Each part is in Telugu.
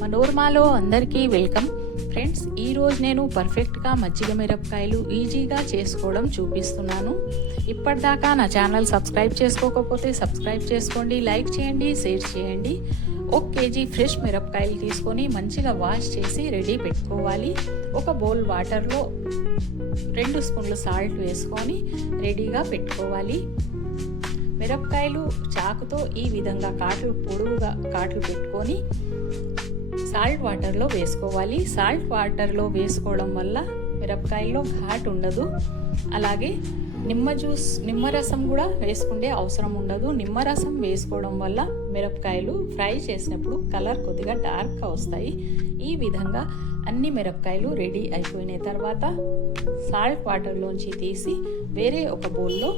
మనోర్మాలో అందరికీ వెల్కమ్ ఫ్రెండ్స్. ఈరోజు నేను పర్ఫెక్ట్గా మజ్జిగ మిరపకాయలు ఈజీగా చేసుకోవడం చూపిస్తున్నాను. ఇప్పటిదాకా నా ఛానల్ సబ్స్క్రైబ్ చేసుకోకపోతే సబ్స్క్రైబ్ చేసుకోండి, లైక్ చేయండి, షేర్ చేయండి. 1 కేజీ ఫ్రెష్ మిరపకాయలు తీసుకొని మంచిగా వాష్ చేసి రెడీ పెట్టుకోవాలి. ఒక బౌల్ వాటర్లో 2 స్పూన్లు సాల్ట్ వేసుకొని రెడీగా పెట్టుకోవాలి. మిరపకాయలు చాకుతో ఈ విధంగా పొడవుగా కాట్లు పెట్టుకొని సాల్ట్ వాటర్లో వేసుకోవాలి. సాల్ట్ వాటర్లో వేసుకోవడం వల్ల మిరపకాయల్లో ఘాటు ఉండదు. అలాగే నిమ్మరసం కూడా వేసుకుంటే అవసరం ఉండదు. నిమ్మరసం వేసుకోవడం వల్ల మిరపకాయలు ఫ్రై చేసినప్పుడు కలర్ కొద్దిగా డార్క్గా వస్తాయి. ఈ విధంగా అన్ని మిరపకాయలు రెడీ అయిపోయిన తర్వాత సాల్ట్ వాటర్లోంచి తీసి వేరే ఒక బౌల్లో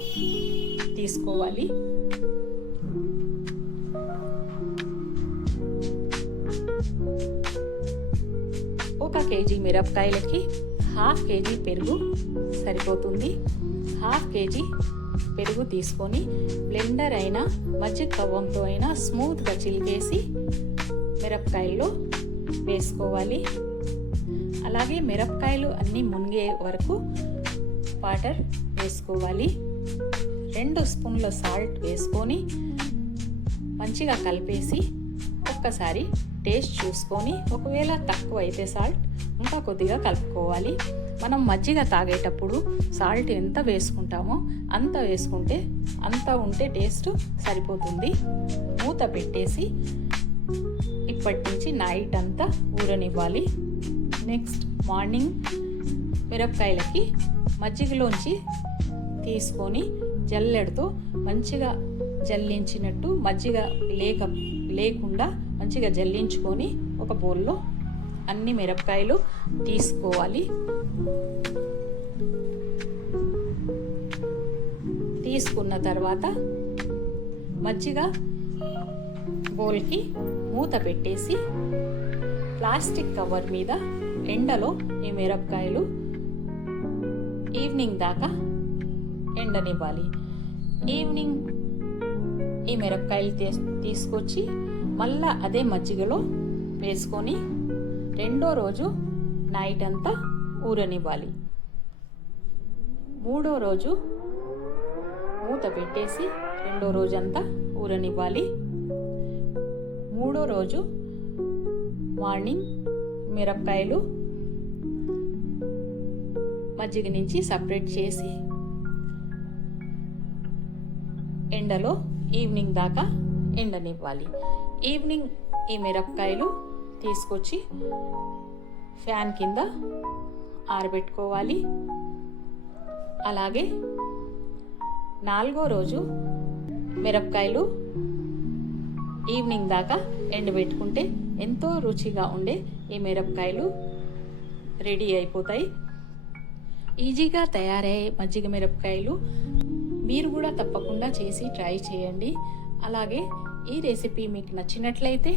తీసుకోవాలి. ఒక కేజీ మిరపకాయలకి 1/2 కేజీ పెరుగు సరిపోతుంది. 1/2 కేజీ పెరుగు తీసుకొని బ్లెండర్ అయినా మజ్జిగ కవ్వంతో అయినా స్మూత్గా చిలికేసి మిరపకాయల్లో వేసుకోవాలి. అలాగే మిరపకాయలు అన్నీ మునిగే వరకు వాటర్ వేసుకోవాలి. 2 స్పూన్ల సాల్ట్ వేసుకొని మంచిగా కలిపేసి ఒక్కసారి టేస్ట్ చూసుకొని ఒకవేళ తక్కువ అయితే సాల్ట్ ఇంకా కొద్దిగా కలుపుకోవాలి. మనం మజ్జిగ తాగేటప్పుడు సాల్ట్ ఎంత వేసుకుంటామో అంత వేసుకుంటే ఉంటే టేస్ట్ సరిపోతుంది. మూత పెట్టేసి ఇప్పటి నుంచి నైట్ అంతా ఊరనివ్వాలి. నెక్స్ట్ మార్నింగ్ మిరపకాయలకి మజ్జిగలోంచి తీసుకొని జల్లెడతో మంచిగా జల్లించినట్టు మజ్జిగ లేకుండా మంచిగా జల్లించుకొని ఒక బౌల్లో అన్ని మిరపకాయలు తీసుకోవాలి. తీసుకున్న తర్వాత మజ్జిగ బౌల్కి మూత పెట్టేసి ప్లాస్టిక్ కవర్ మీద ఎండలో ఈ మిరపకాయలు ఈవినింగ్ దాకా ఎండనివ్వాలి. ఈవినింగ్ ఈ మిరపకాయలు తీసుకొచ్చి మళ్ళా అదే మజ్జిగలో వేసుకొని 2వ రోజు నైట్ అంతా ఊరనివ్వాలి. 3వ రోజు మూత పెట్టేసి 2వ రోజంతా ఊరనివ్వాలి. 3వ రోజు మార్నింగ్ మిరపకాయలు మజ్జిగ నుంచి సపరేట్ చేసి ఎండలో ఈవినింగ్ దాకా ఎండనివ్వాలి. ఈవినింగ్ ఈ మిరపకాయలు తీసుకొచ్చి ఫ్యాన్ కింద ఆరబెట్టుకోవాలి. అలాగే 4వ రోజు మిరపకాయలు ఈవినింగ్ దాకా ఎండబెట్టుకుంటే ఎంతో రుచిగా ఉండే ఈ మిరపకాయలు రెడీ అయిపోతాయి. ఈజీగా తయారయ్యే మజ్జిగ మిరపకాయలు మీరు కూడా తప్పకుండా చేసి ట్రై చేయండి. అలాగే ఈ రెసిపీ మీకు నచ్చినట్లయితే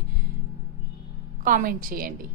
కామెంట్ చేయండి.